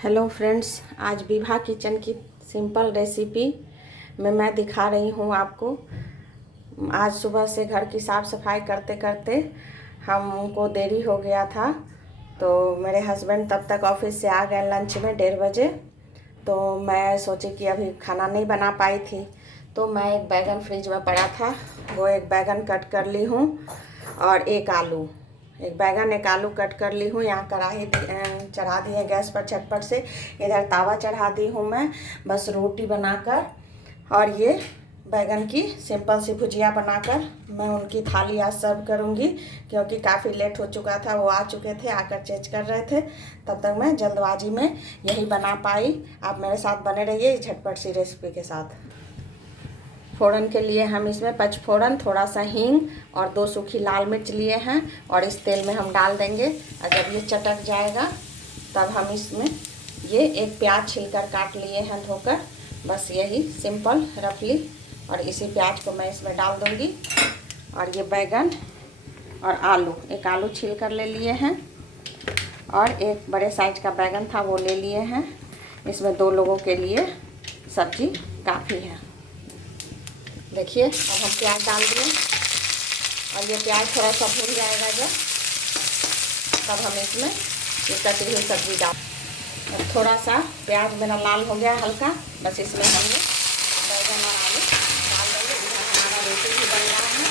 Hello friends, आज Vibha kitchen की simple recipe में मैं दिखा रही हूँ आपको। आज सुबह से घर की साफ़ सफाई करते करते हमको देरी हो गया था, तो मेरे हस्बैंड तब तक ऑफिस से आ गए लंच में 1:30 बजे। तो मैं सोची कि अभी खाना नहीं बना पाई थी, तो मैं एक बैगन फ्रिज में पड़ा था, वो एक बैगन कट कर ली हूँ और एक बैगन एक आलू कट कर ली हूँ। यहाँ कढ़ाई चढ़ा दी है गैस पर झटपट से। इधर तावा चढ़ा दी हूँ मैं बस रोटी बनाकर, और ये बैगन की सिंपल सी भुजिया बनाकर मैं उनकी थाली आज सर्व करूँगी, क्योंकि काफ़ी लेट हो चुका था। वो आ चुके थे, आकर चेंज कर रहे थे, तब तक मैं जल्दबाजी में यही बना पाई। आप मेरे साथ बने रहिए झटपट सी रेसिपी के साथ। फ़ोरन के लिए हम इसमें पचफोरन, थोड़ा सा हींग और 2 सूखी लाल मिर्च लिए हैं, और इस तेल में हम डाल देंगे। और जब ये चटक जाएगा तब हम इसमें ये एक प्याज छिलकर काट लिए हैं धोकर, बस यही सिंपल रफली, और इसी प्याज को मैं इसमें डाल दूँगी। और ये बैगन और आलू, एक आलू छील कर ले लिए हैं, और एक बड़े साइज का बैगन था वो ले लिए हैं। इसमें 2 लोगों के लिए सब्जी काफ़ी है। देखिए, अब हम प्याज डाल दिए, और ये प्याज थोड़ा सा भून जाएगा जब, तब हम इसमें ये कटी हुई सब्ज़ी डाल। अब थोड़ा सा प्याज मेरा लाल हो गया हल्का, बस इसमें हमने बैगन और आलू डाल देंगे। इधर हमारा रोटी भी बन रहा है,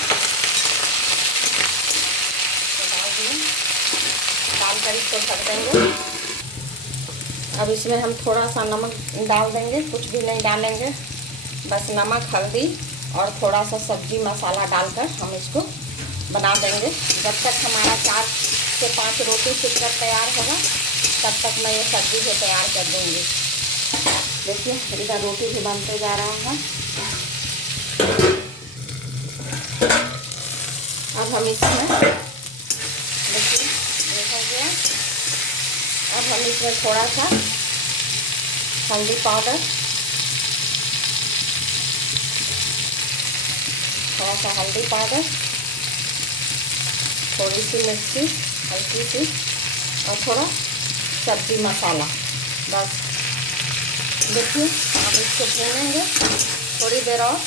तो डाल दिए, डालकर इसको ढक देंगे। अब इसमें हम थोड़ा सा नमक डाल देंगे, कुछ भी नहीं डालेंगे, बस नमक, हल्दी और थोड़ा सा सब्जी मसाला डालकर हम इसको बना देंगे। जब तक हमारा 4 से 5 रोटी सिककर तैयार होगा, तब तक मैं ये सब्ज़ी को तैयार कर दूँगी। देखिए, इधर रोटी भी बनते जा रहा है। अब हम इसमें देखिए ये हो गया। अब हम इसमें थोड़ा सा हल्दी पाउडर, थोड़ी सी मिर्ची हल्की सी, और थोड़ा सब्जी मसाला, बस। देखिए, अब इसको भूनेंगे थोड़ी देर और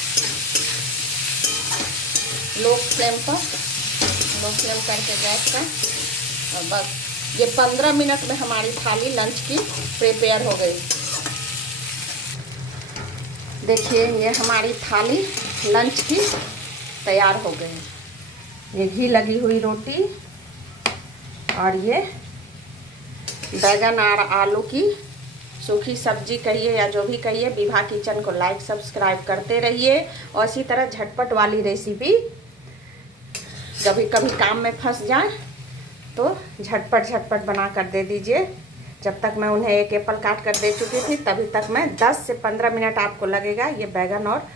लो फ्लेम करके गैस का, और बस ये 15 मिनट में हमारी थाली लंच की प्रिपेयर हो गई। देखिए, ये हमारी थाली लंच की तैयार हो गई। ये घी लगी हुई रोटी और ये बैगन और आलू की सूखी सब्जी कहिए या जो भी कहिए। विभा किचन को लाइक सब्सक्राइब करते रहिए, और इसी तरह झटपट वाली रेसिपी कभी कभी काम में फंस जाए तो झटपट बना कर दे दीजिए। जब तक मैं उन्हें एक एप्पल काट कर दे चुकी थी, तभी तक मैं 10 से 15 मिनट आपको लगेगा ये बैगन और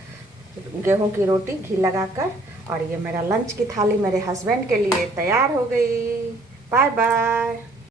गेहूं की रोटी घी लगाकर। और ये मेरा लंच की थाली मेरे हस्बैंड के लिए तैयार हो गई। Bye bye.